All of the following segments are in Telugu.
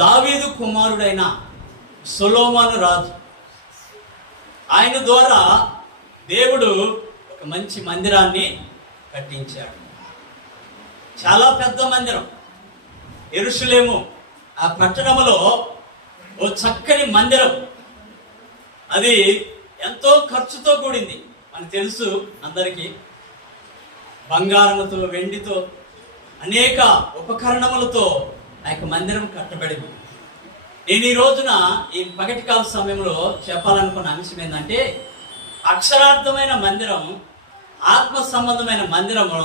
దావీదు కుమారుడైన సొలొమోను రాజు, ఆయన ద్వారా దేవుడు ఒక మంచి మందిరాన్ని కట్టించాడు. చాలా పెద్ద మందిరం. యెరూషలేము ఆ పట్టణంలో ఓ చక్కని మందిరం. అది ఎంతో ఖర్చుతో కూడింది. మనకు తెలుసు అందరికీ. బంగారముతో, వెండితో, అనేక ఉపకరణములతో ఆ యొక్క మందిరం కట్టబడింది. నేను ఈ రోజున ఈ పగటి కాల సమయంలో చెప్పాలనుకున్న అంశం ఏంటంటే, అక్షరార్థమైన మందిరం, ఆత్మ సంబంధమైన మందిరము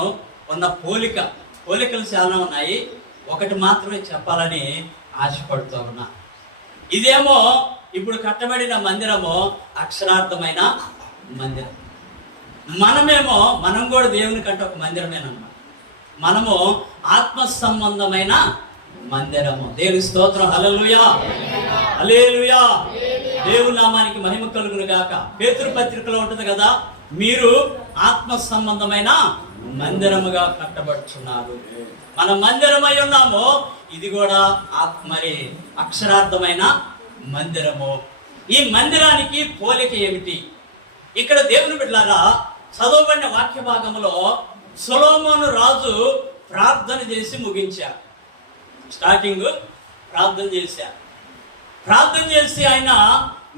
ఉన్న పోలికలు చాలా ఉన్నాయి. ఒకటి మాత్రమే చెప్పాలని ఆశపడుతూ ఉన్నా. ఇదేమో ఇప్పుడు కట్టబడిన మందిరము అక్షరార్థమైన మందిరం. మనం కూడా దేవుని కంటే ఒక మందిరమేనమాట. మనము ఆత్మ సంబంధమైన మందిరము. దేవుని స్తోత్రం. హల్లెలూయా, హల్లెలూయా. దేవుని నామానికి మహిమ కలుగును గాక. పేతురు పత్రికలో ఉంటుంది కదా, మీరు ఆత్మ సంబంధమైన మందిరముగా కట్టబడుచున్నారు. మనం మందిరమై ఉన్నాము. ఇది కూడా మరి అక్షరార్థమైన మందిరము. ఈ మందిరానికి పోలిక ఏమిటి? ఇక్కడ దేవుని బిడ్డలారా, చదవబడిన వాక్య భాగంలో సొలొమోను రాజు ప్రార్థన చేసి ముగించారు. స్టార్టింగ్ ప్రార్థన చేసి ఆయన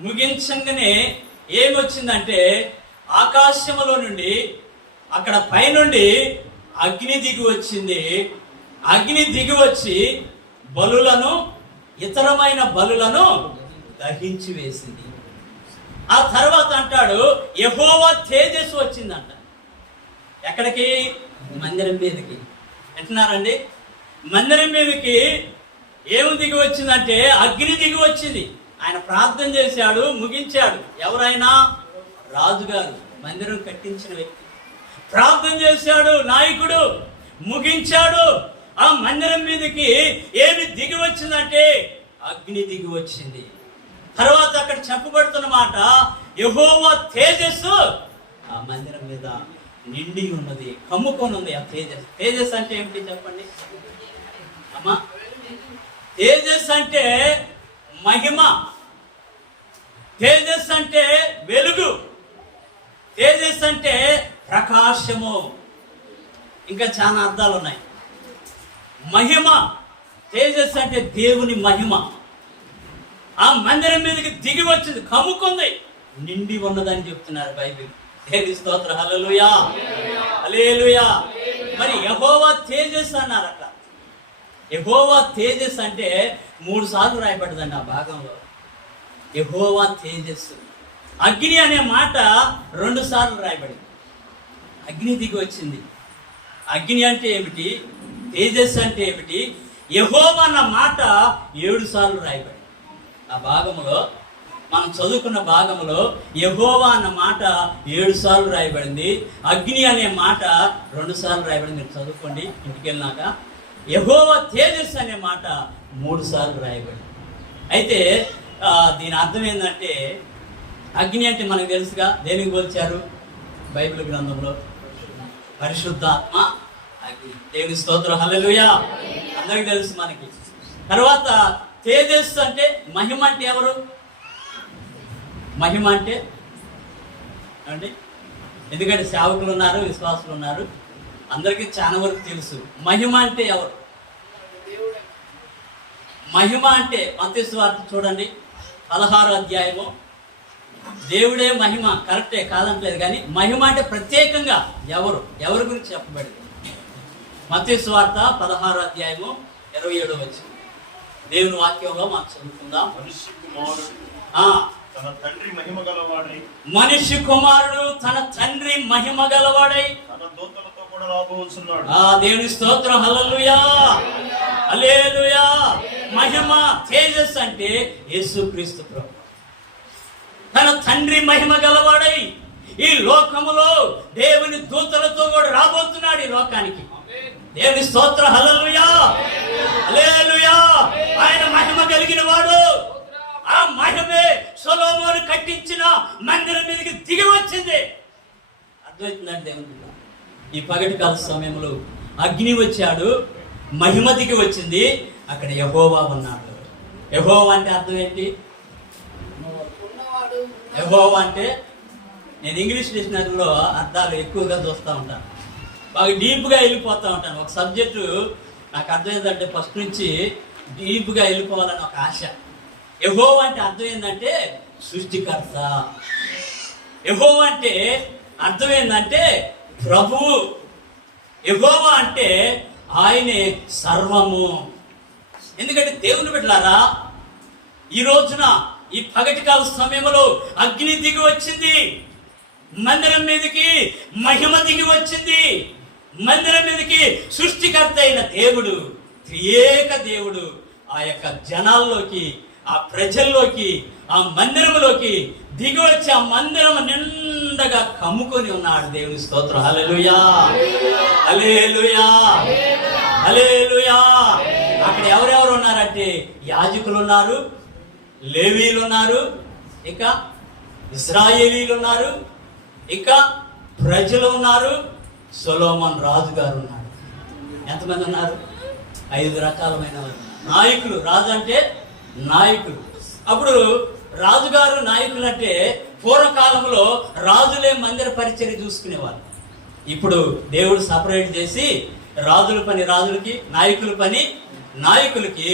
ముగించగానే ఏమొచ్చిందంటే, ఆకాశములో నుండి అక్కడ పైనుండి అగ్ని దిగి వచ్చింది. అగ్ని దిగి వచ్చి ఇతరమైన బలులను దహించి వేసింది. ఆ తర్వాత అంటాడు, యెహోవా తేజస్సు వచ్చిందంట. ఎక్కడికి? మందిరం మీదకి. అంటున్నారండి, మందిరం మీదకి ఏమి దిగి వచ్చిందంటే అగ్ని దిగి వచ్చింది. ఆయన ప్రార్థన చేశాడు, ముగించాడు. ఎవరైనా? రాజుగారు, మందిరం కట్టించిన వ్యక్తి ప్రార్థన చేశాడు, నాయకుడు ముగించాడు. ఆ మందిరం మీదకి ఏమి దిగి వచ్చిందంటే అగ్ని దిగి వచ్చింది. తర్వాత అక్కడ చెప్పబడుతున్న మాట, యెహోవా తేజస్సు ఆ మందిరం మీద నిండి ఉన్నది, కమ్ముకొని ఉంది. ఆ తేజస్సు అంటే ఏమిటి చెప్పండి అమ్మా? తేజస్సు అంటే మహిమ, తేజస్సు అంటే వెలుగు, తేజస్సు అంటే ప్రకాశము. ఇంకా చాలా అర్థాలు ఉన్నాయి. మహిమ, తేజస్సు అంటే దేవుని మహిమ. ఆ మందిరం మీదకి దిగి వచ్చింది, కమ్ముకుంది, నిండి ఉన్నదని చెప్తున్నారు బైబిల్. దేవుని స్తోత్రం. హల్లెలూయా, హల్లెలూయా. మరి యెహోవా తేజస్సు అన్నారు. అట్లా యెహోవా తేజస్సు అంటే 3 సార్లు రాయబడ్డదండి ఆ భాగంలో. యెహోవా తేజస్సు. అగ్ని అనే మాట 2 సార్లు రాయబడింది. అగ్ని దిగి వచ్చింది. అగ్ని అంటే ఏమిటి? తేజస్సు అంటే ఏమిటి? యెహోవా అన్న మాట 7 సార్లు రాయబడింది. ఆ భాగంలో మనం చదువుకున్న భాగంలో యెహోవా అన్న మాట 7 సార్లు రాయబడింది. అగ్ని అనే మాట 2 సార్లు రాయబడింది. మీరు చదువుకోండి ఇంటికి వెళ్ళినాక. యెహోవా తేజస్సు అనే మాట 3 సార్లు రాయబడింది. అయితే దీని అర్థం ఏంటంటే, అగ్ని అంటే మనకు తెలుసుగా, దేనికి పోల్చారు బైబిల్ గ్రంథంలో? పరిశుద్ధాత్మ అగ్ని. దేవుని స్తోత్రం. హల్లెలూయా. అందరికి తెలుసు మనకి. తర్వాత తేజస్సు అంటే మహిమ. అంటే ఎవరు? మహిమ అంటే అండి, ఎందుకంటే సేవకులు ఉన్నారు, విశ్వాసులు ఉన్నారు, అందరికీ చాలా వరకు తెలుసు. మహిమ అంటే ఎవరు? మహిమ అంటే మత్తయి సువార్త చూడండి 16వ అధ్యాయము. దేవుడే మహిమ, కరెక్టే, కాదంటలేదు. కానీ మహిమ అంటే ప్రత్యేకంగా ఎవరి గురించి చెప్పబడింది? మత్తయి సువార్త 16వ అధ్యాయము 27వ వచనం. దేవుని వాక్యంలో మనం చదువుకుందాం. మనిషి కుమారుడు తన తండ్రి మహిమ గలవాడై దేవుని స్తోత్రం. హల్లెలూయా, హల్లెలూయా. మహిమ, తేజస్సు అంటే యేసుక్రీస్తు ప్రభు. తన తండ్రి మహిమ గలవాడై ఈ లోకములో దేవుని దూతలతో కూడా రాబోతున్నాడు ఈ లోకానికి. దేవుని స్తోత్రం. హల్లెలూయా, హల్లెలూయా. ఆయన మహిమ కలిగిన వాడు. ఆ మహిమే సొలొమోను కట్టించిన మందిరం మీదకి దిగి వచ్చింది. అర్థమవుతుందండి దేవుని? ఈ పగటి కాల సమయంలో అగ్ని వచ్చాడు, మహిమ దిగి వచ్చింది. అక్కడ యెహోవా ఉన్నాడు. యెహోవా అంటే అర్థం ఏంటి? యెహోవా అంటే, నేను ఇంగ్లీష్ డిక్షనరీలో అర్థాలు ఎక్కువగా చూస్తూ ఉంటాను, బాగా డీప్గా వెళ్ళిపోతూ ఉంటాను. ఒక సబ్జెక్టు నాకు అర్థం ఏంటంటే ఫస్ట్ నుంచి డీప్గా వెళ్ళిపోవాలని ఒక ఆశ. యెహోవా అంటే అర్థం ఏంటంటే సృష్టికర్త. యెహోవా అంటే అర్థం ఏంటంటే ప్రభువు. యెహోవా అంటే ఆయనే సర్వము. ఎందుకంటే దేవుని బిడ్డలారా, ఈ రోజున ఈ పగటి కాల సమయంలో అగ్ని దిగి వచ్చింది, మందిరం మీదకి మహిమ దిగి వచ్చింది. మందిరం మీదకి సృష్టికర్త అయిన దేవుడు, త్రియేక దేవుడు ఆ యొక్క జనాల్లోకి, ఆ ప్రజల్లోకి, ఆ మందిరంలోకి దిగి వచ్చి ఆ మందిరం నిండగా కమ్ముకొని ఉన్నాడు. దేవుని స్తోత్రం. హల్లెలూయా, హల్లెలూయా, హల్లెలూయా. అక్కడ ఎవరెవరు ఉన్నారంటే యాజకులు ఉన్నారు, లేవీలు ఉన్నారు, ఇంకా ఇశ్రాయేలీలు ఉన్నారు, ఇంకా ప్రజలు ఉన్నారు, సొలొమోను రాజు గారు ఉన్నాడు. ఎంతమంది ఉన్నారు? 5 రకాలమైన నాయకులు. రాజు అంటే నాయకులు. అప్పుడు రాజుగారు నాయకులు అంటే పూర్వకాలంలో రాజులే మందిర పరిచర్య చూసుకునేవారు. ఇప్పుడు దేవుడు సపరేట్ చేసి రాజుల పని రాజులకి, నాయకుల పని నాయకులకి,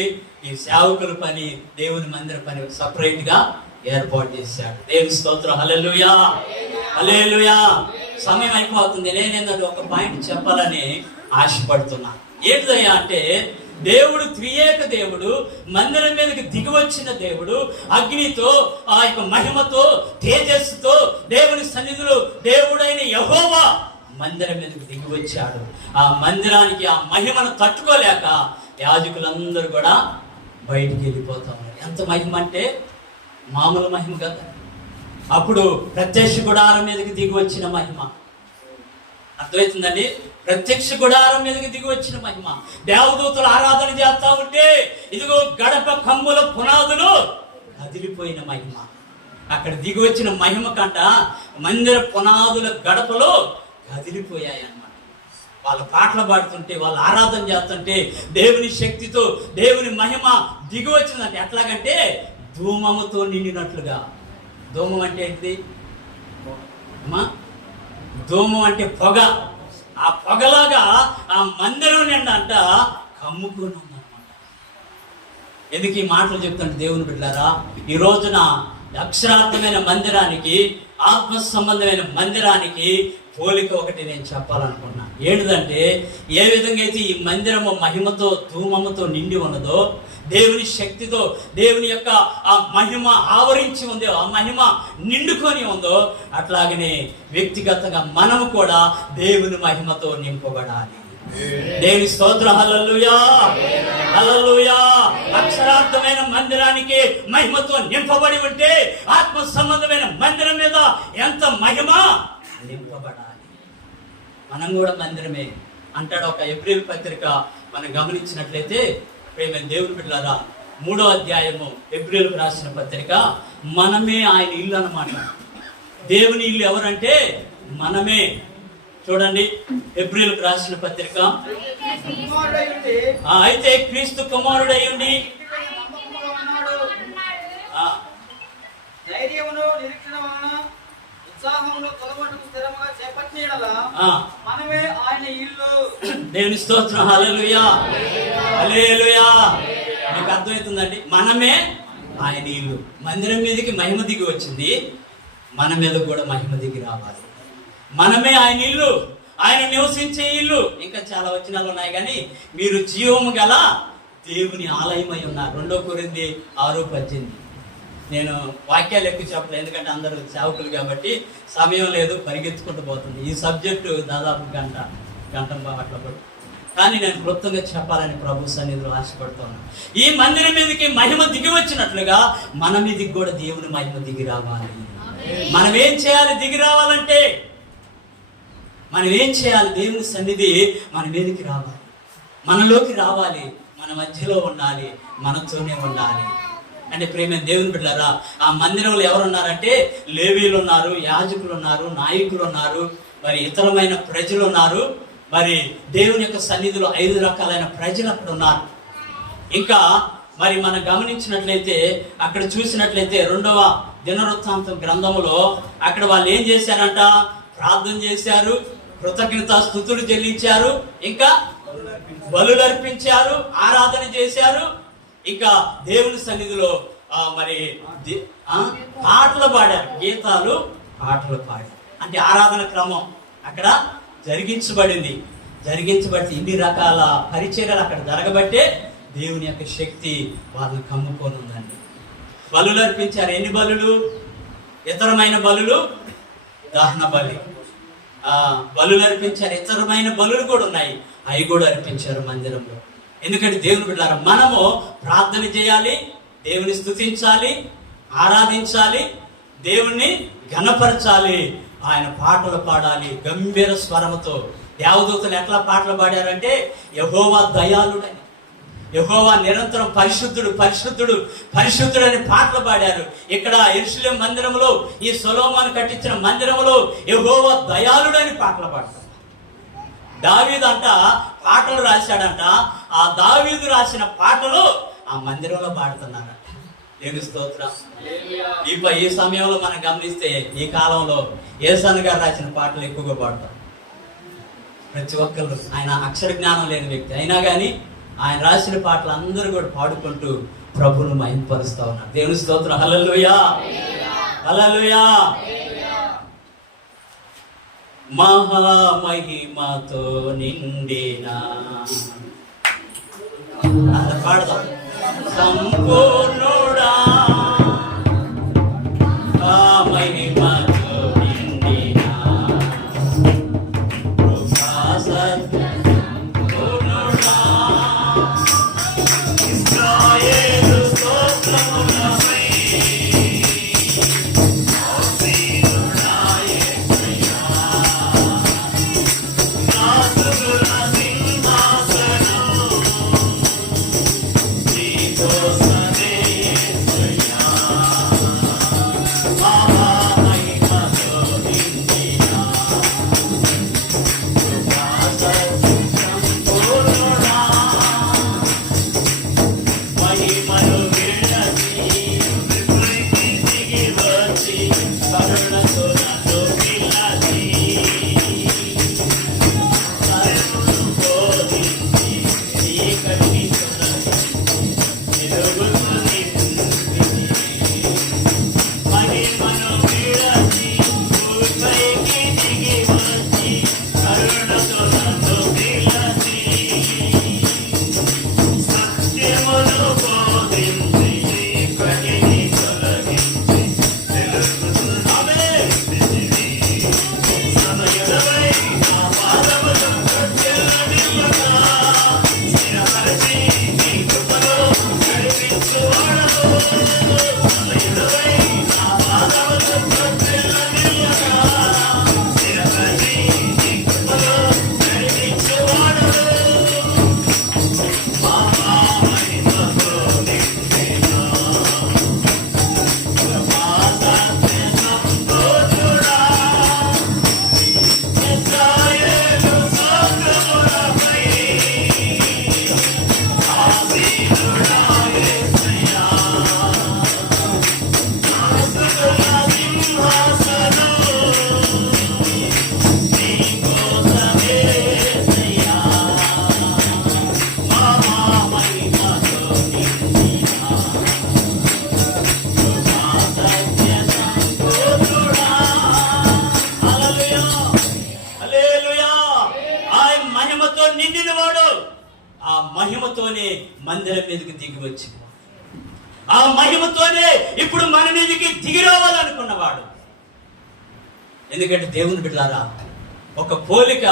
ఈ సేవకుల పని దేవుని మందిర పని సపరేట్ గా ఏర్పాటు చేశాడు. దేవుని స్తోత్రం. హల్లెలూయా, హల్లెలూయా. సమయం అయిపోతుంది. నేనేందంటే ఒక పాయింట్ చెప్పాలని ఆశపడుతున్నా. ఏంటిదయ్యా అంటే, దేవుడు త్రియేక దేవుడు, మందిరం మీదకి దిగి వచ్చిన దేవుడు, అగ్నితో, ఆ యొక్క మహిమతో, తేజస్సుతో, దేవుని సన్నిధిలో దేవుడైన యెహోవా మందిరం మీదకి దిగి వచ్చాడు. ఆ మందిరానికి ఆ మహిమను తట్టుకోలేక యాజకులందరూ కూడా బయటికి వెళ్ళిపోతా ఉన్నారు. ఎంత మహిమ అంటే మామూలు మహిమ కదా. అప్పుడు ప్రత్యక్ష గుడారం మీదకి దిగి వచ్చిన మహిమ అర్థమవుతుందండి. ప్రత్యక్ష గుడారం మీదకి దిగి వచ్చిన మహిమ. దేవదూతలు ఆరాధన చేస్తా ఉంటే ఇదిగో గడప కమ్ముల పునాదులు కదిలిపోయిన మహిమ. అక్కడ దిగి వచ్చిన మహిమ కంట మందిర పునాదుల గడపలు కదిలిపోయాయి అన్నమాట. వాళ్ళ పాటలు పాడుతుంటే, వాళ్ళు ఆరాధన చేస్తుంటే దేవుని శక్తితో, దేవుని మహిమ దిగి వచ్చిందంటే ఎట్లాగంటే ధూమముతో నిండినట్లుగా. ధూమం అంటే ఏంటిది అమ్మా? ధూమం అంటే పొగ. ఆ పొగలాగా ఆ మందిరం నిండా అంట కమ్ముకొని ఉందన్నమాట. ఎందుకు ఈ మాటలు చెప్తుంటే దేవుని బిడ్డలారా, ఈ రోజున అక్షరార్థమైన మందిరానికి, ఆత్మ సంబంధమైన మందిరానికి పోలిక ఒకటి నేను చెప్పాలనుకున్నా. ఏంటిదంటే, ఏ విధంగా అయితే ఈ మందిరము మహిమతో, ధూమముతో నిండి ఉన్నదో, దేవుని శక్తితో, దేవుని యొక్క ఆ మహిమ ఆవరించి ఉందో, ఆ మహిమ నిండుకొని ఉందో, అట్లాగనే వ్యక్తిగతంగా మనము కూడా దేవుని మహిమతో నింపబడాలి. దేవుని స్తోత్రం. హల్లెలూయా, హల్లెలూయా. అక్షరార్థమైన మందిరానికి మహిమతో నింపబడి ఉంటే, ఆత్మ సంబంధమైన మందిరం మీద ఎంత మహిమ నింపబడాలి. మనం కూడా మందిరమే అంటాడు ఒక ఎబ్రీలు పత్రిక. మనం గమనించినట్లయితే ప్రేమ దేవుని బిడ్డలారా, 3వ అధ్యాయము ఎబ్రీలకు రాసిన పత్రిక, మనమే ఆయన ఇల్లు అన్నమాట. దేవుని ఇల్లు ఎవరంటే మనమే. చూడండి, ఎబ్రీలకు రాసిన పత్రిక, అయితే క్రీస్తు కుమారుడై ఉండి దేవుని స్తోత్రం. హల్లెలూయా, హల్లెలూయా. మీకు అర్థమవుతుందండి? మనమే ఆయన ఇల్లు. మందిరం మీదకి మహిమ దిగి వచ్చింది, మన మీద కూడా మహిమ దిగి రావాలి. మనమే ఆయన ఇల్లు, ఆయన నివసించే ఇల్లు. ఇంకా చాలా వచనాలు ఉన్నాయి, కానీ మీరు జీవము గల దేవుని ఆలయమై ఉన్నారు. 2 కొరింథీ 6:18. నేను వాక్యాలు ఎక్కువ చెప్పలేదు, ఎందుకంటే అందరూ సేవకులు కాబట్టి సమయం లేదు, పరిగెత్తుకుంటూ పోతుంది. ఈ సబ్జెక్టు దాదాపు గంట అట్లా పడు, కానీ నేను క్లుప్తంగా చెప్పాలని ప్రభు సన్నిధిలో ఆశపడుతున్నాను. ఈ మందిరం మీదకి మహిమ దిగి వచ్చినట్లుగా మన మీదకి కూడా దేవుని మహిమ దిగి రావాలి. మనం ఏం చేయాలి? దిగి రావాలంటే మనం ఏం చేయాలి? దేవుని సన్నిధి మన మీదకి రావాలి, మనలోకి రావాలి, మన మధ్యలో ఉండాలి, మనతోనే ఉండాలి. అంటే ప్రేమ దేవుని బిడ్డలారా, ఆ మందిరంలో ఎవరున్నారంటే లేవీలు ఉన్నారు, యాజకులు ఉన్నారు, నాయకులు ఉన్నారు, మరి ఇతరమైన ప్రజలు ఉన్నారు. మరి దేవుని యొక్క సన్నిధిలో 5 రకాలైన ప్రజలు అక్కడ ఉన్నారు. ఇంకా మరి మనం గమనించినట్లయితే అక్కడ చూసినట్లయితే 2వ దినవృత్తాంతం గ్రంథములో అక్కడ వాళ్ళు ఏం చేశారంట? ప్రార్థన చేశారు, కృతజ్ఞత స్తుతులు చెల్లించారు, ఇంకా బలులు అర్పించారు, ఆరాధన చేశారు, ఇంకా దేవుని సన్నిధిలో మరి పాటలు పాడారు, గీతాలు పాటలు పాడారు. అంటే ఆరాధన క్రమం అక్కడ జరిగించబడి ఇన్ని రకాల పరిచర్యలు అక్కడ జరగబట్టే దేవుని యొక్క శక్తి వాళ్ళని కమ్ముకొని ఉందండి. బలులు అర్పించారు. ఎన్ని బలులు? ఇతరమైన బలులు, దహన బలి, బలులు అర్పించారు. ఇతరమైన బలులు కూడా ఉన్నాయి, అవి కూడా అర్పించారు మందిరంలో. ఎందుకంటే దేవుని బిడ్డలారా, మనము ప్రార్థన చేయాలి, దేవుని స్తుతించాలి, ఆరాధించాలి, దేవుణ్ణి ఘనపరచాలి, ఆయన పాటలు పాడాలి గంభీర స్వరముతో. దేవదూతలు ఎట్లా పాటలు పాడారంటే, యెహోవా దయాళుడని, యెహోవా నిరంతరం పరిశుద్ధుడు పరిశుద్ధుడు పరిశుద్ధుడు అని పాటలు పాడారు. ఇక్కడ యెరూషలేం మందిరంలో, ఈ సొలొమోను కట్టించిన మందిరంలో యెహోవా దయాళుడని పాటలు పాడతారు. దావీదు అంట పాటలు రాశాడంట. ఆ దావీదు రాసిన పాటలు ఆ మందిరంలో పాడుతున్నారంట. దేవుని స్తోత్రం. ఈ సమయంలో మనం గమనిస్తే ఈ కాలంలో యేసన్న గారు రాసిన పాటలు ఎక్కువగా పాడతారు. ప్రతి ఒక్కరు, ఆయన అక్షర జ్ఞానం లేని వ్యక్తి అయినా కానీ ఆయన రాసిన పాటలు అందరూ కూడా పాడుకుంటూ ప్రభువును మహిమపరుస్తా ఉన్నారు. దేవుని స్తోత్రం. హల్లెలూయా, హల్లెలూయా. మహామహిమతో నిండిన పాడదాం. సంపూర్ణుడా మహిమతో నిండిన మహిమతోనే మందిరం మీదకి దిగి వచ్చి, ఆ మహిమతోనే ఇప్పుడు మన మీదకి దిగి రావాలనుకున్నవాడు. ఎందుకంటే దేవుని బిడ్డలారా, ఒక పోలిక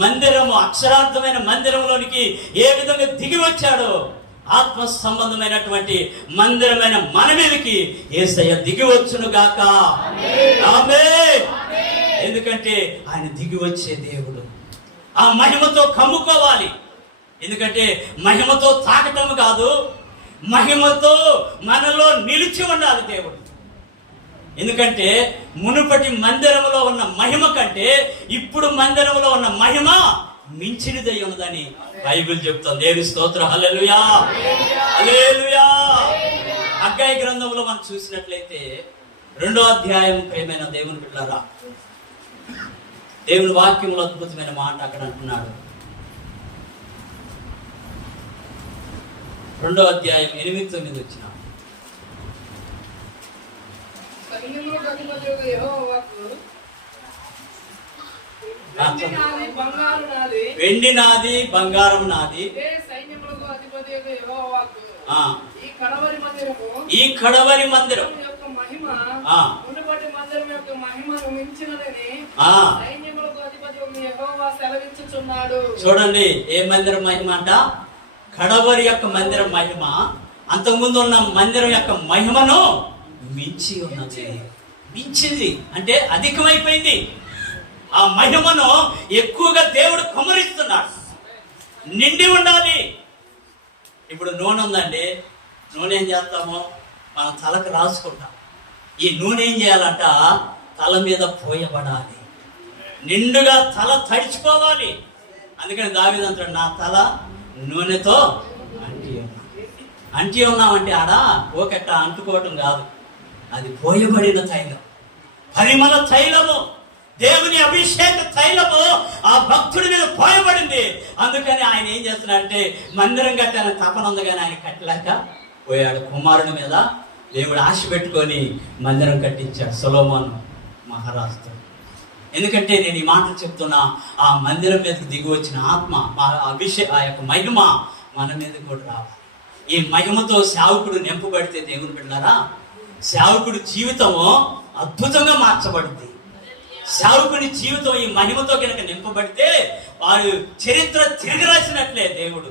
మందిరము, అక్షరార్థమైన మందిరంలోనికి ఏ విధంగా దిగి వచ్చాడో, ఆత్మ సంబంధమైనటువంటి మందిరమైన మన మీదకి యేసయ్య దిగి వచ్చును గాక. ఆమేన్. ఎందుకంటే ఆయన దిగి వచ్చే దేవుడు. ఆ మహిమతో కమ్ముకోవాలి. ఎందుకంటే మహిమతో తాకటం కాదు, మహిమతో మనలో నిలిచి ఉండాలి దేవుడు. ఎందుకంటే మునుపటి మందిరంలో ఉన్న మహిమ కంటే ఇప్పుడు మందిరంలో ఉన్న మహిమ మించినదై ఉన్నదని బైబిల్ చెప్తుంది. దేవుని స్తోత్రం. హల్లెలూయా, హల్లెలూయా. హగ్గయి గ్రంథంలో మనం చూసినట్లయితే 2వ అధ్యాయం, ప్రియమైన దేవుని బిడ్డలారా, దేవుని వాక్యంలో అద్భుతమైన మాట అక్కడ అంటున్నాడు. 2వ అధ్యాయం 8-9 వచ్చిన. వెండి నాది, బంగారం నాది, ఈ కడవరి మందిరం చూడండి. ఏ మందిరం మహిమ అంట? కడవరి యొక్క మందిరం మహిమ అంతకుముందు ఉన్న మందిరం యొక్క మహిమను మించి ఉన్నది. మించింది అంటే అధికమైపోయింది. ఆ మహిమను ఎక్కువగా దేవుడు కుమ్మరిస్తున్నాడు. నిండి ఉండాలి. ఇప్పుడు నూనె ఉందండి, నూనె ఏం చేస్తాము? మనం తలకు రాసుకుంటాం. ఈ నూనె ఏం చేయాలంట? తల మీద పోయబడాలి. నిండుగా తల తడిచిపోవాలి. అందుకని దావీదు అంటాడు, నా తల నూనెతో అంటి ఉన్నామంటే ఆడ ఓకెట్ట అంటుకోవటం కాదు, అది పోయబడిన తైలం, పరిమళ తైలము, దేవుని అభిషేక తైలము ఆ భక్తుడి మీద పోయబడింది. అందుకని ఆయన ఏం చేస్తున్నాడంటే మందిరం కట్టాలని తపన ఉంది, కానీ ఆయన కట్టలేక పోయాడు. కుమారుని మీద దేవుడు ఆశ పెట్టుకొని మందిరం కట్టించాడు సొలొమోను మహారాజుతో. ఎందుకంటే నేను ఈ మాటలు చెప్తున్నా, ఆ మందిరం మీదకి దిగి వచ్చిన ఆత్మ, ఆ యొక్క మహిమ మన మీద కూడా రావాలి. ఈ మహిమతో సేవకుడు నింపబడితే దేవుని బిడ్డలారా, సేవకుడి జీవితము అద్భుతంగా మార్చబడుతుంది. సేవకుని జీవితం ఈ మహిమతో కనుక నింపబడితే వారు చరిత్ర తిరిగి రాసినట్లే. దేవుడు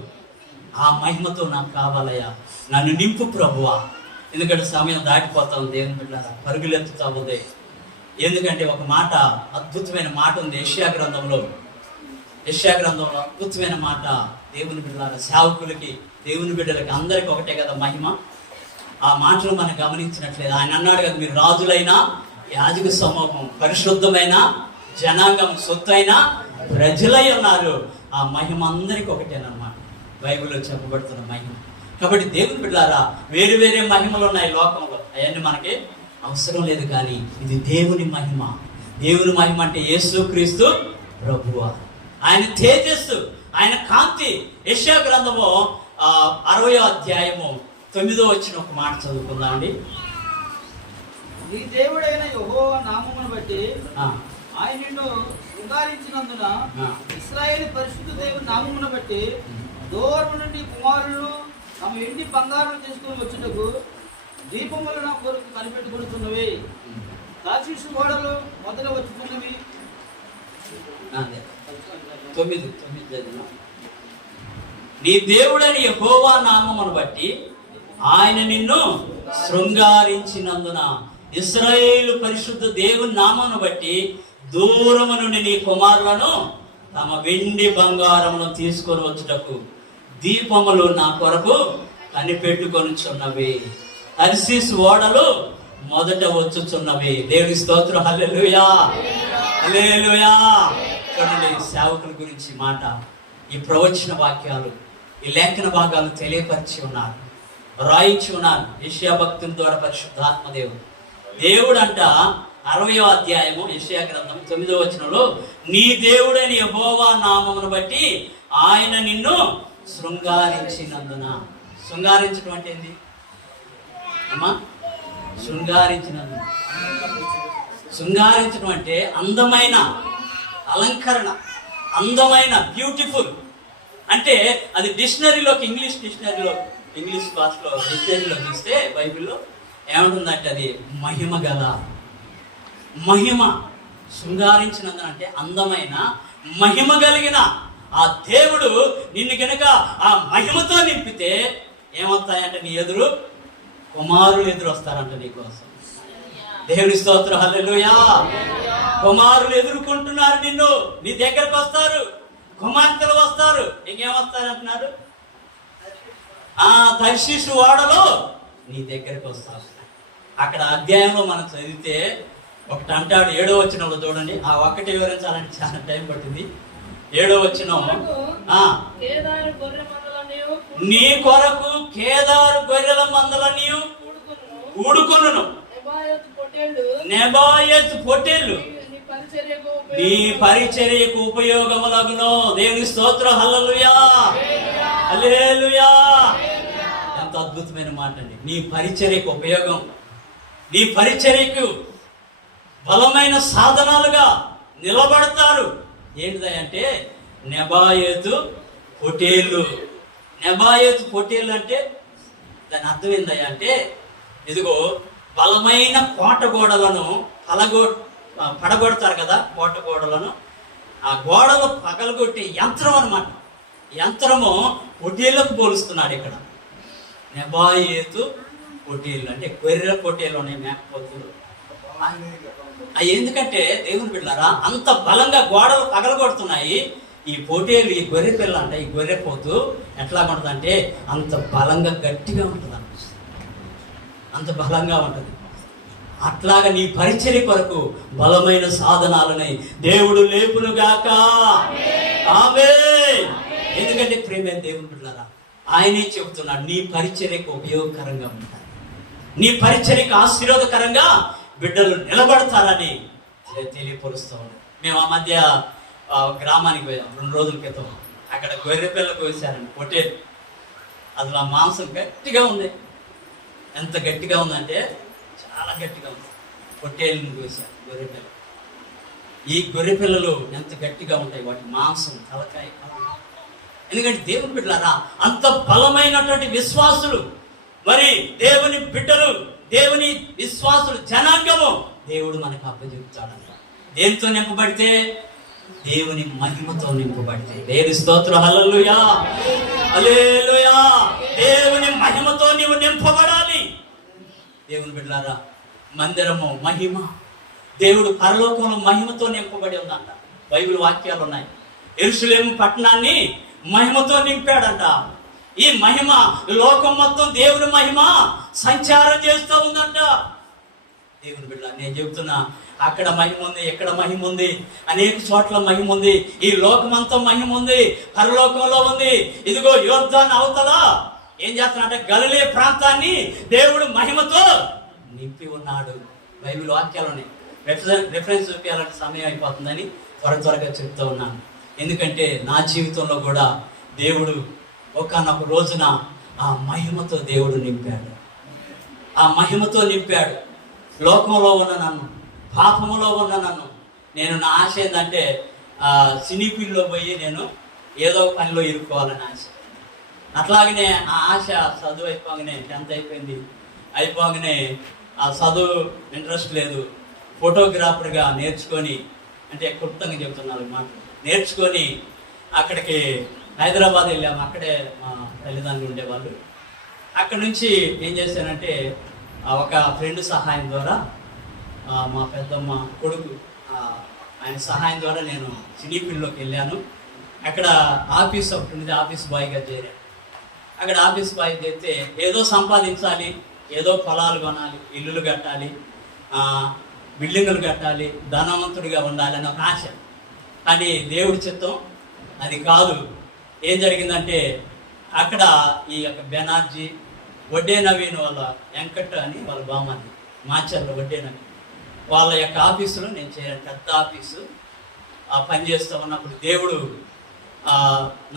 ఆ మహిమతో నాకు కావాలయ్యా, నన్ను నింపు ప్రభువా. ఎందుకంటే సమయం దాటిపోతాం దేవుని బిడ్డలారా, పరుగులెత్తుతా ఉంది. ఎందుకంటే ఒక మాట, అద్భుతమైన మాట ఉంది యెషయా గ్రంథంలో అద్భుతమైన మాట. దేవుని బిడ్డలారా, సేవకులకి, దేవుని బిడ్డలకి అందరికి ఒకటే కదా మహిమ. ఆ మాటలు మనం గమనించినట్లేదు. ఆయన అన్నాడు కదా, మీరు రాజులైన యాజక సమూహం, పరిశుద్ధమైన జనాంగం, సొత్తైన ప్రజలై ఉన్నారు. ఆ మహిమ అందరికి ఒకటేనమాట బైబిల్లో చెప్పబడుతున్న మహిమ. కాబట్టి దేవుని బిడ్డలారా, వేరు వేరే మహిమలు ఉన్నాయి లోకంలో, అవన్నీ మనకి అవసరం లేదు. కానీ ఇది దేవుని మహిమ. దేవుని మహిమ అంటే యేసుక్రీస్తు ప్రభువా, ఆయన తేజస్సు, ఆయన కాంతి. యెషయా గ్రంథము 60వ అధ్యాయము 9వ వచ్చిన ఒక మాట చదువుకుందామండి. నీ దేవుడైన యెహోవా నామమును బట్టి ఆయన నిన్ను శృంగారించినందున, ఇశ్రాయేలు పరిశుద్ధ దేవుని నామమును బట్టి దూరం నుండి కుమారులను తమ ఇంటి బంగారం చేసుకుని వచ్చుటకు దీపములు నా కొరకు కనిపెట్టుకుంటున్నవి, తార్షీషు ఓడలు మొదలు వచ్చుతున్నవి. 9 నీ దేవుడని యెహోవా నామమును బట్టి ఆయన నిన్ను శృంగారించినందున, ఇశ్రాయేలు పరిశుద్ధ దేవుని నామమును బట్టి దూరము నుండి నీ కుమారులను తమ వెండి బంగారమును తీసుకొని వచ్చుటకు దీపములు నా కొరకు కనిపెట్టుకొనుచున్నవి, తర్షీషు ఓడలు మొదట వచ్చుచున్నవి. దేవుని స్తోత్రం. హల్లెలూయా, హల్లెలూయా. చూడండి, సేవకుల గురించి మాట, ఈ ప్రవచన వాక్యాలు, ఈ లేఖన భాగాలు తెలియపరిచి ఉన్నారు, రాయించి ఉన్నారు యెషయా భక్తుని ద్వారా పరిశుద్ధాత్మ దేవుడు అంట 60వ అధ్యాయము యెషయా గ్రంథం 9వ వచనంలో, నీ దేవుడైన యెహోవా నామమును బట్టి ఆయన నిన్ను శృంగారించినందున. శృంగారించడం అంటే ఏంది అమ్మా? శృంగారించినందున, శృంగారించడం అంటే అందమైన అలంకరణ, అందమైన, బ్యూటిఫుల్. అంటే అది డిక్షనరీలోకి, ఇంగ్లీష్ భాషలో డిక్షనరీలో చూస్తే బైబిల్లో ఏమంటుందంటే అది మహిమ గల, మహిమ. శృంగారించినందున అంటే అందమైన, మహిమ కలిగిన ఆ దేవుడు నిన్ను కనుక ఆ మహిమతో నింపితే ఏమవుతాయంటే నీ ఎదురు కుమారులు ఎదురు వస్తారంట నీ కోసం. దేవుని స్తోత్రం. హల్లెలూయా. కుమారులు ఎదుర్కొంటున్నారు నిన్ను, నీ దగ్గరకు వస్తారు, కుమార్తెలు వస్తారు. ఇంకేమొస్తారు అంటున్నాడు? తర్షీషు ఓడలు నీ దగ్గరకు వస్తారు. అక్కడ అధ్యాయంలో మనం చదివితే ఒకటి అంటాడు, 7వ వచనంలో చూడండి. ఆ ఒక్కటి వివరించాలంటే చాలా టైం పట్టింది. 7వ వచనం, కేదారు గొర్రె మందలనియు నీ కొరకు కేదారు గొర్రెల మందలని కూడుకొనును, నెబాయోతు పొట్టేళ్ళు నీ పరిచర్యకు ఉపయోగములగును. దేవుని స్తోత్రం. హల్లెలూయా, హల్లెలూయా. ఎంత అద్భుతమైన మాట అండి. నీ పరిచర్యకు ఉపయోగం, నీ పరిచర్యకు బలమైన సాధనాలుగా నిలబడతారు. ఏంటిదంటే నెబాయోతు పొట్టేళ్ళు. నెబాయోతు పొట్టేళ్ళు అంటే దాని అర్థం ఏంటంటే, ఇదిగో బలమైన కోట గోడలను పడగొడతారు కదా, కోట గోడలను. ఆ గోడలు పగలగొట్టే యంత్రం అన్నమాట. యంత్రము పొట్టేళ్ళకు పోలుస్తున్నాడు ఇక్కడ. నెబాయోతు పొట్టేళ్ళు అంటే గొర్రెల పొట్టేళ్ళు ఉన్నాయి, మేకపోతులు. అవి ఎందుకంటే దేవుని బిడ్డలారా, అంత బలంగా గోడలు పగలగొడుతున్నాయి. ఈ పొట్టేలు, ఈ గొర్రె పిల్ల అంటే ఈ గొర్రె పోతు ఎట్లా ఉంటుందంటే అంత బలంగా గట్టిగా ఉంటుంది అనిపిస్తుంది, అంత బలంగా ఉంటుంది. అట్లాగా నీ పరిచర్య కొరకు బలమైన సాధనాలని దేవుడు లేపునుగాక. ఆమేన్. ఎందుకంటే ప్రేమైన దేవుని బిడ్డలారా, ఆయనే చెబుతున్నాడు నీ పరిచర్యకు ఉపయోగకరంగా ఉంటారు, నీ పరిచర్యకు ఆశీర్వాదకరంగా బిడ్డలు నిలబడతారని తెలియపరుస్తూ ఉన్నాడు. మేము ఆ మధ్య గ్రామానికి పోయాం 2 రోజుల క్రితం. అక్కడ గొర్రె పిల్లకు వేశారండి పొట్టేలు. అసలు ఆ మాంసం గట్టిగా ఉంది. ఎంత గట్టిగా ఉందంటే చాలా గట్టిగా ఉంది. పొట్టేళ్ళని కోసారు గొర్రె పిల్ల. ఈ గొర్రె పిల్లలు ఎంత గట్టిగా ఉంటాయి, వాటి మాంసం తలకాయ. ఎందుకంటే దేవుని బిడ్డలారా, అంత బలమైనటువంటి విశ్వాసులు, మరి దేవుని బిడ్డలు, దేవుని విశ్వాసులు, జనాంగము దేవుడు మనకు అప్పచెప్తాడంట. దేనితో నింపబడితే? దేవుని మహిమతో నింపబడితే. దేవుని స్తోత్రం. హల్లెలూయా, హల్లెలూయా. దేవుని మహిమతో నీవు నింపబడాలి. దేవుని బిడ్డలారా, మందిరము మహిమ, దేవుడు పరలోకంలో మహిమతో నింపబడి ఉందంట. బైబిల్ వాక్యాలు ఉన్నాయి. యెరూషలేము పట్టణాన్ని మహిమతో నింపాడంట. ఈ మహిమ లోకం మొత్తం దేవుని మహిమ సంచారం చేస్తూ ఉందంట. దేవుని బిడ్డ, నేను చెబుతున్నా, అక్కడ మహిమ ఉంది, ఇక్కడ మహిమ ఉంది, అనేక చోట్ల మహిమ ఉంది, ఈ లోకమంతా మహిమ ఉంది, పరలోకంలో ఉంది. ఇదిగో యోర్దాను అవతల ఏం చేస్తున్నాడంటే గలిలే ప్రాంతాన్ని దేవుడు మహిమతో నింపి ఉన్నాడు. బైబిల్ వాక్యాలని రిఫరెన్స్ చూపించాలంటే సమయం అయిపోతుందని త్వరగా చెప్తూ ఉన్నాను. ఎందుకంటే నా జీవితంలో కూడా దేవుడు ఒకానొక రోజున ఆ మహిమతో దేవుడు నింపాడు, ఆ మహిమతో నింపాడు. లోకంలో ఉన్న నన్ను, పాపములో ఉన్న నన్ను, నేను నా ఆశ ఏంటంటే సినీ ఫీల్డ్లో పోయి నేను ఏదో పనిలో ఇరుక్కోవాలని ఆశ. అట్లాగనే ఆ ఆశ చదువు అయిపోగానే 10th అయిపోగానే ఆ చదువు ఇంట్రెస్ట్ లేదు. ఫోటోగ్రాఫర్గా నేర్చుకొని, అంటే క్లుప్తంగా చెప్తున్నారు మాట, నేర్చుకొని అక్కడికి హైదరాబాద్ వెళ్ళాము. అక్కడే మా తల్లిదండ్రులు ఉండేవాళ్ళు. అక్కడ నుంచి ఏం చేశానంటే ఒక ఫ్రెండ్ సహాయం ద్వారా, మా పెద్దమ్మ కొడుకు ఆయన సహాయం ద్వారా నేను సినీ ఫీల్డ్లోకి వెళ్ళాను. అక్కడ ఆఫీస్ ఒకటి ఉంది, ఆఫీస్ బాయ్గా చేరాను. అక్కడ ఆఫీస్ బాయ్ చేస్తే ఏదో సంపాదించాలి, ఏదో పొలాలు కొనాలి, ఇల్లులు కట్టాలి, బిల్డింగులు కట్టాలి, ధనవంతుడిగా ఉండాలని ఒక ఆశ. కానీ దేవుడి చిత్తం అది కాదు. ఏం జరిగిందంటే అక్కడ ఈ యొక్క బెనార్జీ, వడ్డే నవీన్ వాళ్ళ వెంకట్ అని వాళ్ళ బామ్మది మాచర్ల వడ్డే నవీన్ వాళ్ళ యొక్క ఆఫీసులో నేను చేరాను. పెద్ద ఆఫీసు పనిచేస్తూ ఉన్నప్పుడు దేవుడు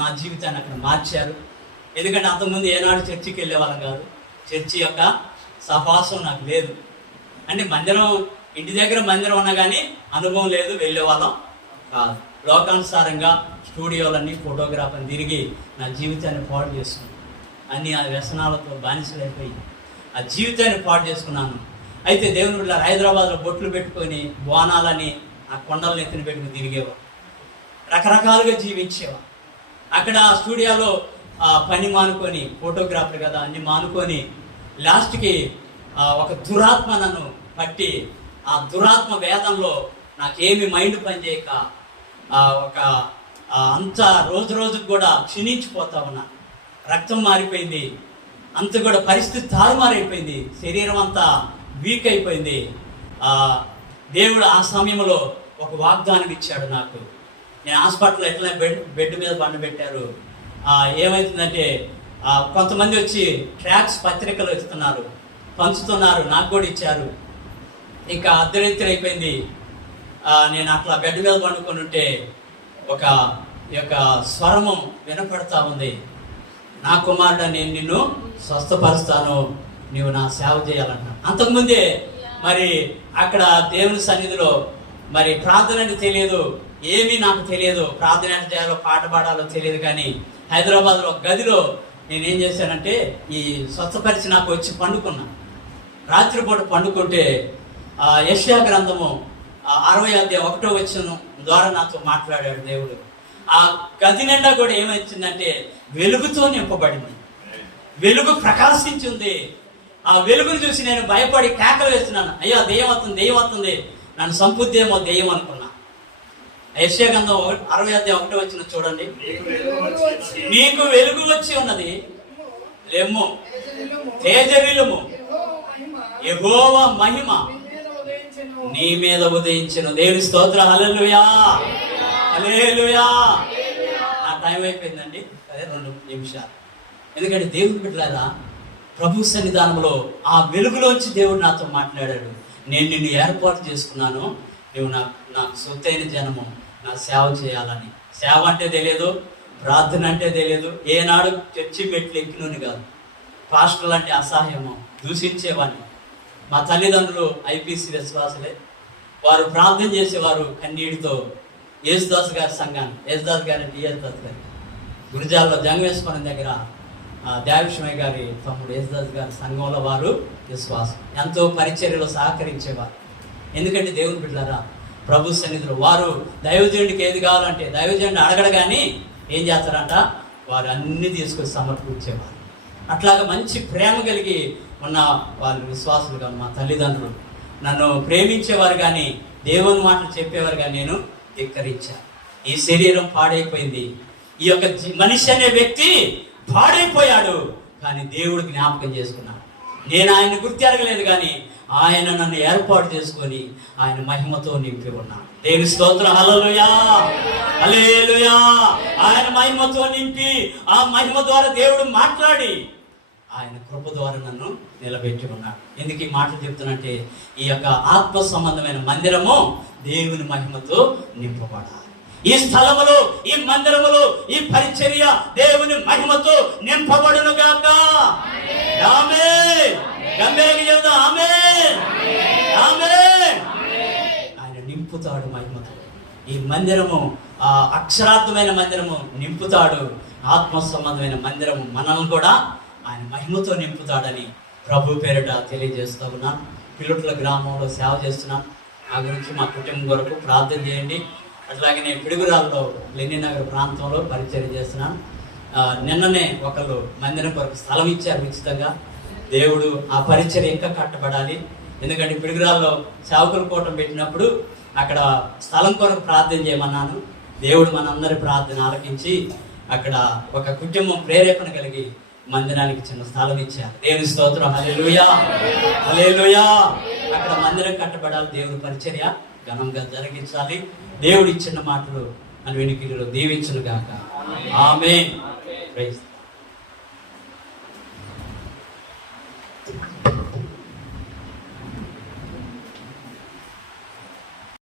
నా జీవితాన్ని అక్కడ మార్చారు. ఎందుకంటే అంతకుముందు ఏనాడు చర్చికి వెళ్ళే వాళ్ళం కాదు, చర్చి యొక్క సహవాసం నాకు లేదు. అంటే మందిరం, ఇంటి దగ్గర మందిరం ఉన్నా కానీ అనుభవం లేదు, వెళ్ళే వాళ్ళం కాదు. లోకానుసారంగా స్టూడియోలన్నీ, ఫోటోగ్రాఫర్ని తిరిగి నా జీవితాన్ని పాడు చేసుకున్నాను. అన్నీ ఆ వ్యసనాలతో బానిసలైపోయి ఆ జీవితాన్ని పాడు చేసుకున్నాను. అయితే దేవుని బిడ్డలారా, హైదరాబాద్లో బొట్లు పెట్టుకొని బోనాలని ఆ కొండలను ఎత్తున పెట్టుకుని తిరిగేవారు, రకరకాలుగా జీవించేవారు. అక్కడ స్టూడియోలో పని మానుకొని, ఫోటోగ్రాఫర్ కదా అన్ని మానుకొని, లాస్ట్కి ఒక దురాత్మ నన్ను పట్టి, ఆ దురాత్మ వేదంలో నాకేమి మైండ్ పని చేయక ఒక అంత రోజుకు కూడా క్షీణించిపోతా ఉన్నా. రక్తం మారిపోయింది, అంత కూడా పరిస్థితి తారుమారైపోయింది, శరీరం అంతా వీక్ అయిపోయింది. దేవుడు ఆ సమయంలో ఒక వాగ్దానం ఇచ్చాడు నాకు. నేను హాస్పిటల్లో ఎట్లా బెడ్ మీద పండబెట్టారు. ఏమవుతుందంటే కొంతమంది వచ్చి ట్రాక్స్ పత్రికలు ఇస్తున్నారు, పంచుతున్నారు, నాకు కూడా ఇచ్చారు. ఇంకా అర్ధరాత్రి అయిపోయింది. నేను అట్లా బెడ్ మీద పండుకొని ఉంటే ఒక స్వరము వినపడతా ఉంది, నా కుమారుడు నేను నిన్ను స్వస్థపరుస్తాను, నీవు నా సేవ చేయాలంట. అంతకుముందే మరి అక్కడ దేవుని సన్నిధిలో మరి ప్రార్థన అంటే తెలియదు, ఏమీ నాకు తెలియదు, ప్రార్థన అంటే చేయాలో పాట పాడాలో తెలియదు. కానీ హైదరాబాద్లో ఒక గదిలో నేనేం చేశానంటే ఈ స్వస్థపరిచి నాకు వచ్చి పండుకున్నా. రాత్రిపూట పండుకుంటే యెషయా గ్రంథము 60:1 ద్వారా నాతో మాట్లాడాడు దేవుడు. ఆ గది నిండా కూడా ఏమొచ్చిందంటే వెలుగుతో నింపబడింది, వెలుగు ప్రకాశించింది. ఆ వెలుగును చూసి నేను భయపడి కేకలు వేస్తున్నాను, అయ్యో దెయ్యం వస్తుంది, నన్ను సంపుద్దేమో దెయ్యం అనుకున్నా. యెషయా గ్రంథం 60:1 చూడండి. నీకు వెలుగు వచ్చి ఉన్నది, లెమ్ము తేజరిల్లుము, యెహోవా మహిమ నీ మీద ఉదయించెను. దేవుని స్తోత్రం. హల్లెలూయా, హల్లెలూయా. నా టైం అయిపోయిందండి, అదే 2 నిమిషాలు. ఎందుకంటే దేవుని బిడ్డలారా, ప్రభు సన్నిధానంలో ఆ వెలుగులోంచి దేవుడు నాతో మాట్లాడాడు. నేను నిన్ను ఏర్పాటు చేసుకున్నాను, నువ్వు నాకు సొత్తైన జనము, నా సేవ చేయాలని. సేవ అంటే తెలియదు, ప్రార్థన అంటే తెలియదు, ఏనాడు చర్చి మెట్లు ఎక్కినోని కాదు, పాస్టర్లు అంటే అసహ్యము, దూషించేవాడిని. మా తల్లిదండ్రులు ఐపీసీ విశ్వాసులే, వారు ప్రార్థన చేసేవారు కన్నీటితో. యేసుదాస్ గారి సంఘాన్ని, యేసుదాస్ గారి అంటే యేసుదాస్ గారి గురుజాల్లో జంగవేశ్వరం దగ్గర దేవవిష్మయ్య గారి తమ్ముడు యేసుదాస్ గారి సంఘంలో వారు విశ్వాసం, ఎంతో పరిచర్యలో సహకరించేవారు. ఎందుకంటే దేవుని బిడ్డలారా, ప్రభు సన్నిధిలో వారు దైవజనుడికి ఏది కావాలంటే దైవజనుడిని అడగడు కానీ ఏం చేస్తారంట, వారు అన్ని తీసుకొని సమర్పించేవారు. అట్లాగా మంచి ప్రేమ కలిగి ఉన్న వాళ్ళు విశ్వాసులుగా మా తల్లిదండ్రులు నన్ను ప్రేమించేవారు కానీ దేవుని మాటలు చెప్పేవారు కానీ నేను ధిక్కరించాను. ఈ శరీరం పాడైపోయింది, ఈ యొక్క మనిషి అనే వ్యక్తి పాడైపోయాడు, కానీ దేవుడు జ్ఞాపకం చేసుకున్నాడు. నేను ఆయన్ని గుర్తెరగలేదు కానీ ఆయన నన్ను ఏర్పాటు చేసుకొని ఆయన మహిమతో నింపి ఉన్నాడు. దేవుని స్తోత్రం. హల్లెలూయా, హల్లెలూయా. ఆయన మహిమతో నింపి ఆ మహిమ ద్వారా దేవుడు మాట్లాడి ఆయన కృప ద్వారా నన్ను నిలబెట్టి ఉన్నాడు. ఎందుకు ఈ మాటలు చెప్తున్నంటే, ఈ యొక్క ఆత్మ సంబంధమైన మందిరము దేవుని మహిమతో నింపబడాలి. ఈ స్థలములో, ఈ మందిరములో, ఈ పరిచర్య దేవుని మహిమతో నింపబడును గాక. ఆమేన్. గంభీరంగా చెబుదాం, ఆమేన్, ఆమేన్. ఆయన నింపుతాడు మహిమతో. ఈ మందిరము అక్షరార్థమైన మందిరము నింపుతాడు, ఆత్మ సంబంధమైన మందిరము మనల్ని కూడా ఆయన మహిమతో నింపుతాడని ప్రభు పేరిట తెలియజేస్తూ ఉన్నాను. పిలుట్ల గ్రామంలో సేవ చేస్తున్నాను. ఆ గురించి మా కుటుంబం కొరకు ప్రార్థన చేయండి. అట్లాగే నేను పిడుగురాల్లో లెనిన్ నగర్ ప్రాంతంలో పరిచర్య చేస్తున్నాను. నిన్ననే ఒకళ్ళు మందిరం కొరకు స్థలం ఇచ్చారు ఉచితంగా. దేవుడు ఆ పరిచర్య ఇంకా కట్టబడాలి. ఎందుకంటే పిడుగురాల్లో సేవకుల కూటం పెట్టినప్పుడు అక్కడ స్థలం కొరకు ప్రార్థన చేయమన్నాను. దేవుడు మనందరి ప్రార్థన ఆలకించి అక్కడ ఒక కుటుంబం ప్రేరేపణ కలిగి మందిరానికి చిన్న స్థలం ఇచ్చారు. దేవుని స్తోత్రం. హల్లెలూయా, హల్లెలూయా. అక్కడ మందిరం కట్టబడాలి, దేవుని పరిచర్య ఘనంగా జరిగించాలి. దేవుడు ఇచ్చిన మాటలు మన వెనుకలో దీవించును గాక. ఆమేన్. ప్రైజ్